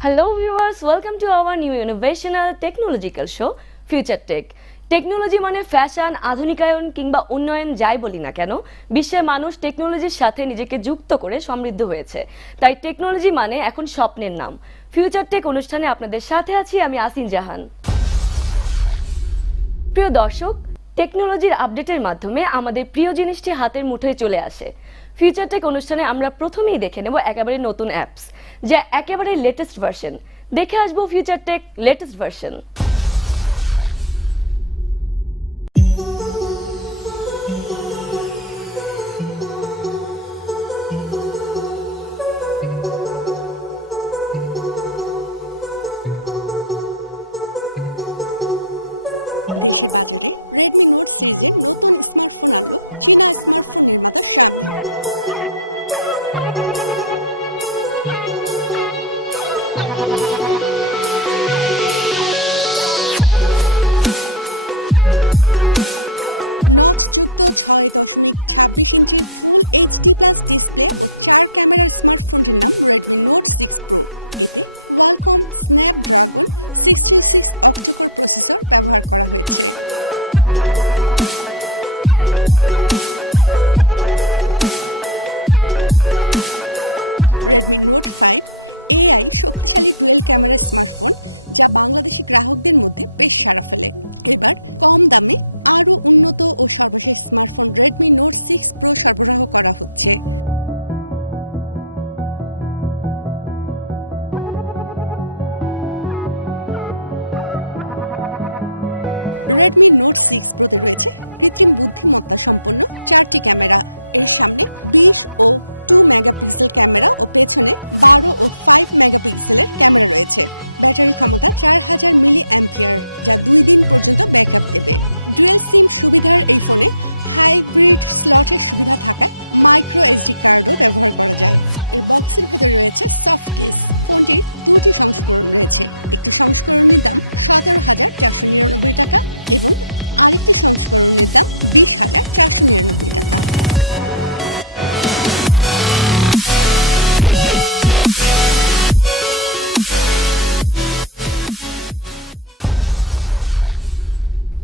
Hello viewers, welcome to our new innovational technological show Future Tech. Technology মানে fashion, আধুনিকায়ন কিংবা উন্নয়ন যাই বলি না কেন, বিশ্বের মানুষ টেকনোলজির সাথে নিজেকে যুক্ত করে সমৃদ্ধ হয়েছে। তাই টেকনোলজি মানে এখন স্বপ্নের নাম। ফিউচার টেক অনুষ্ঠানে আপনাদের সাথে আছি আমি আসিন জাহান। প্রিয় দর্শক, টেকনোলজির আপডেটের মাধ্যমে আমাদের প্রিয় জিনিসটি হাতের মুঠোয় চলে আসে। ফিউচার টেক অনুষ্ঠানে আমরা প্রথমেই দেখে নেব একেবারে নতুন অ্যাপস, যা একেবারে লেটেস্ট ভার্সন। দেখে আসবো ফিউচার টেক লেটেস্ট ভার্সন।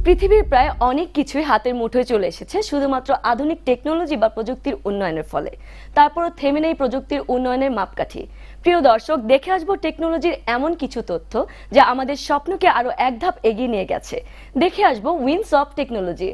পৃথিবীর প্রায় অনেক কিছুই হাতের মুঠোয় চলে এসেছে শুধুমাত্র আধুনিক টেকনোলজি বা প্রযুক্তির উন্নয়নের ফলে। তারপরও থেমে নেই প্রযুক্তির উন্নয়নের মাপকাঠি। প্রিয় দর্শক, দেখে আসবো টেকনোলজির এমন কিছু তথ্য যা আমাদের স্বপ্নকে আরো এক ধাপ এগিয়ে নিয়ে গেছে। দেখে আসবো wings of technology.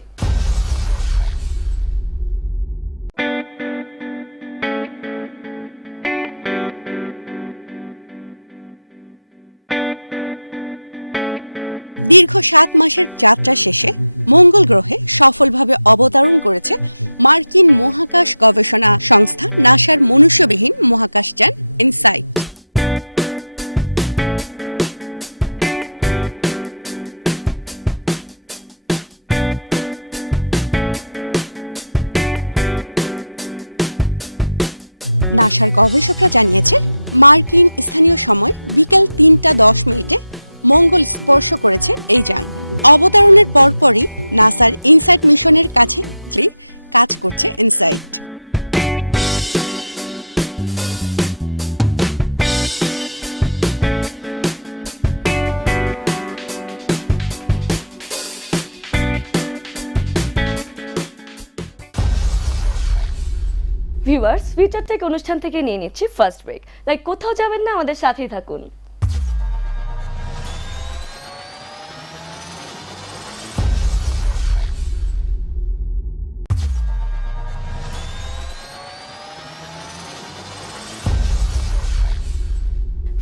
Viewers, future tech অনুষ্ঠান থেকে নিয়ে নিচ্ছি ফার্স্ট ব্রেক। তাই কোথাও যাবেন না, আমাদের সাথেই থাকুন।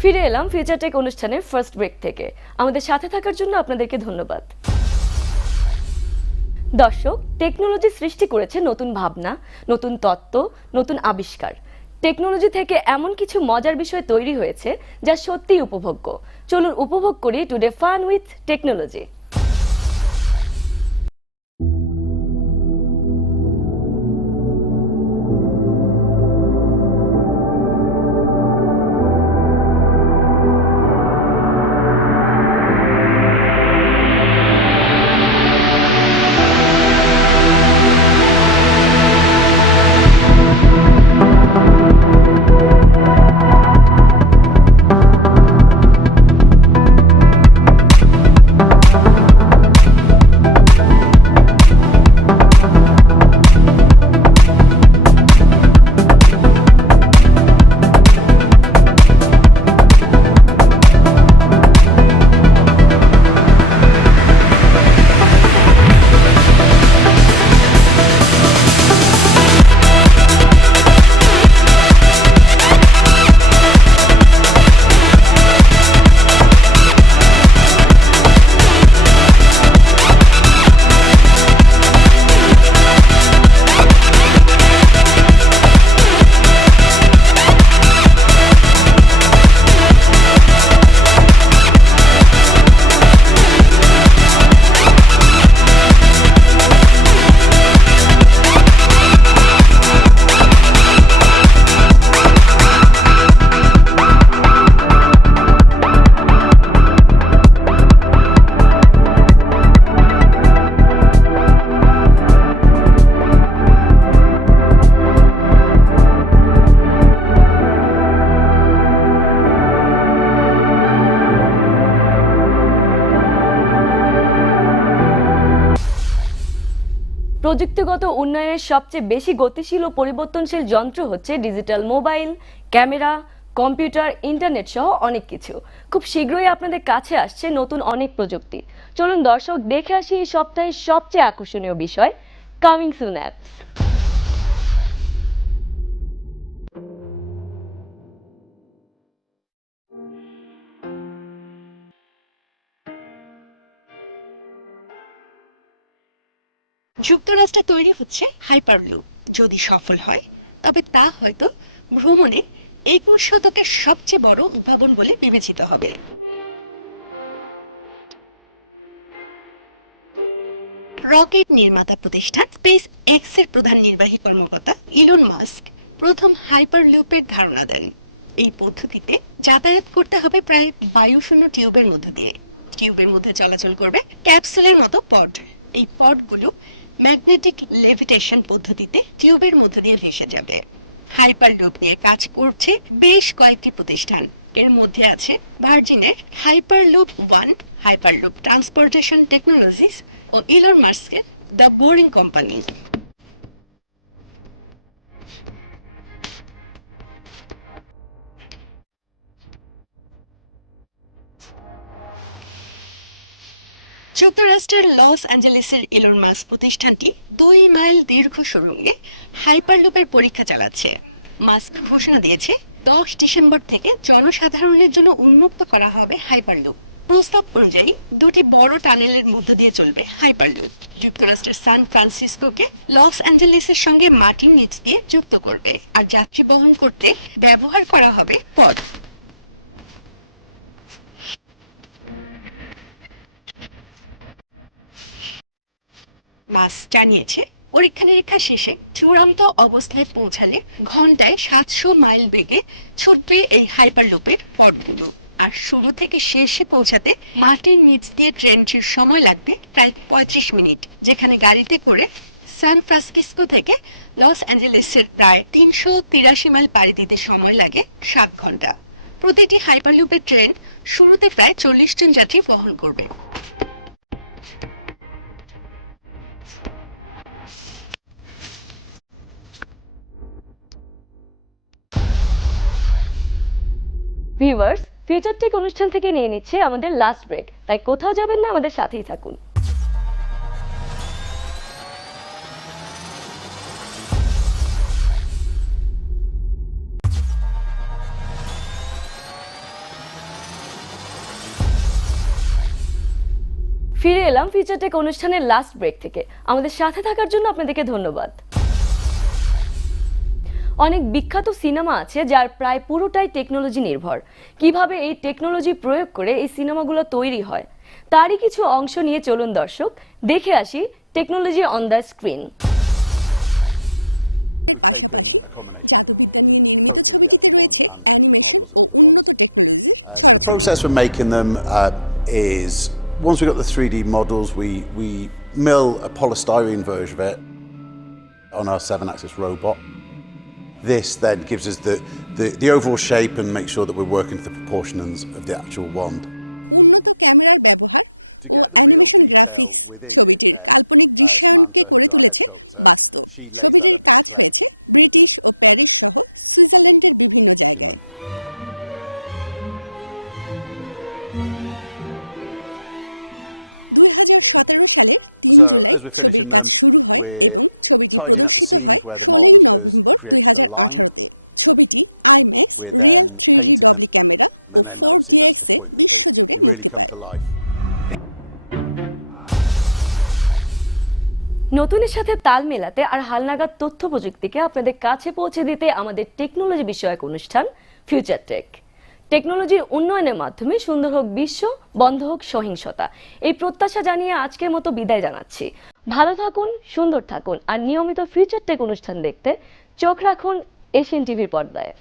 ফিরে এলাম ফিউচার টেক অনুষ্ঠানের ফার্স্ট ব্রেক থেকে। আমাদের সাথে থাকার জন্য আপনাদেরকে ধন্যবাদ। দর্শক, টেকনোলজি সৃষ্টি করেছে নতুন ভাবনা, নতুন তত্ত্ব, নতুন আবিষ্কার। টেকনোলজি থেকে এমন কিছু মজার বিষয় তৈরি হয়েছে যা সত্যিই উপভোগ্য। চলুন উপভোগ করি টুডে ফান উইথ টেকনোলজি। প্রযুক্তিগত উন্নয়নের সবচেয়ে বেশি গতিশীল ও পরিবর্তনশীল যন্ত্র হচ্ছে digital mobile, camera, computer, internet সহ অনেক কিছু। খুব শীঘ্রই আপনাদের কাছে আসছে নতুন অনেক প্রযুক্তি। চলুন দর্শক দেখে আসি এই সপ্তাহের সবচেয়ে আকর্ষণীয় বিষয়, কামিং সুন অ্যাপস। যুক্তরাষ্ট্রে তৈরি হচ্ছে হাইপারলুপ। যদি সফল হয় তবে তা হয়তো ভ্রমণে 21 শতকের সবচেয়ে বড় উদ্ভাবন বলে বিবেচিত হবে। রকেট নির্মাতা প্রতিষ্ঠান স্পেস এক্স এর প্রধান নির্বাহী কর্মকর্তা ইলন মাস্ক প্রথম হাইপারলুপের ধারণা দেন। এই পদ্ধতিতে যাতায়াত করতে হবে প্রায় বায়ুশূন্য টিউবের মধ্যে দিয়ে। টিউবের মধ্যে চলাচল করবে ক্যাপসুলের মতো পড। এই পডগুলো ম্যাগনেটিক লেভিটেশন পদ্ধতিতে টিউবের মধ্যে দিয়ে ভেসে যাবে। হাইপারলুপ নিয়ে কাজ করছে বেশ কয়েকটি প্রতিষ্ঠান। এর মধ্যে আছে ভার্জিনের হাইপারলুপ 1, হাইপারলুপ ট্রান্সপোর্টেশন টেকনোলজিস ও ইলন মাস্কের দ্য বোরিং কোম্পানি। যুক্তরাষ্ট্রের লস অ্যাঞ্জেলেসের ইলন মাস্ক প্রতিষ্ঠানটি 2 মাইল দীর্ঘ সুড়ঙ্গে হাইপারলুপের পরীক্ষা চালাচ্ছে। মাস্ক ঘোষণা দিয়েছে 10 ডিসেম্বর থেকে জনসাধারণের জন্য উন্মুক্ত করা হবে হাইপারলুপ। প্রস্তাব অনুযায়ী 2টি বড় টানেলের মধ্য দিয়ে চলবে হাইপারলুপ। যুক্তরাষ্ট্রের সান ফ্রান্সিসকোকে লস অ্যাঞ্জেলেসের সঙ্গে মাটির নিচ দিয়ে যুক্ত করবে, আর যাত্রী বহন করতে ব্যবহার করা হবে পথ। মাস্ক জানিয়েছে পরীক্ষা নিরীক্ষা শেষে চূড়ান্ত অবস্থায় পৌঁছালে ঘন্টায় 700 মাইল বেগে ছুটবে এই হাইপারলুপের পথগুলো। আর শুরু থেকে শেষে পৌঁছাতে মাটির নিচ দিয়ে ট্রেনটির সময় লাগবে প্রায় 35 মিনিট, যেখানে গাড়িতে করে সান ফ্রান্সিসকো থেকে লস অ্যাঞ্জেলেসের প্রায় 383 মাইল পাড়ি দিতে সময় লাগে 7 ঘন্টা। প্রতিটি হাইপারলুপের ট্রেন শুরুতে প্রায় 40 জন যাত্রী বহন করবে। ভিউয়ার্স, ফিউচার টেক অনুষ্ঠান থেকে নিয়ে নিচ্ছে আমাদের লাস্ট ব্রেক, তাই কোথাও যাবেন না, আমাদের সাথেই থাকুন। ফিরে এলাম ফিউচার টেক অনুষ্ঠানের লাস্ট ব্রেক থেকে। আমাদের সাথে থাকার জন্য আপনাদেরকে ধন্যবাদ। অনেক বিখ্যাত সিনেমা আছে যার প্রায় পুরোটাই টেকনোলজি নির্ভর। কিভাবে এই টেকনোলজি প্রয়োগ করে এই সিনেমাগুলো তৈরি হয় তারই কিছু অংশ নিয়ে চলুন দর্শক দেখে আসি technology on the screen. We've taken a combination of the photos of the actual ones and 3D models of the bodies. So the process for making them is, once we've got the 3D models, we mill a polystyrene version of it on our 7-axis robot. This then gives us the overall shape and makes sure that we're working to the proportions of the actual wand. To get the real detail within it, then Samantha, who's our head sculptor, she lays that up in clay. So as we're finishing them, we're tidying up the seams where the mould has created a line. We're then painting them, and then obviously that's the point that they really come to life. নতুনের সাথে তাল মেলাতে আর হালনাগাদ তথ্য প্রযুক্তিকে আপনাদের কাছে পৌঁছে দিতে আমাদের টেকনোলজি বিষয়ক অনুষ্ঠান ফিউচার টেক। টেকনোলজির উন্নয়নের মাধ্যমে সুন্দর হোক বিশ্ব, বন্ধ হোক সহিংসতা, এই প্রত্যাশা জানিয়ে আজকের মতো বিদায় জানাচ্ছি। ভালো থাকুন, সুন্দর থাকুন, আর নিয়মিত ফিউচার টেক অনুষ্ঠান দেখতে চোখ রাখুন এশিয়ান টিভির পর্দায়।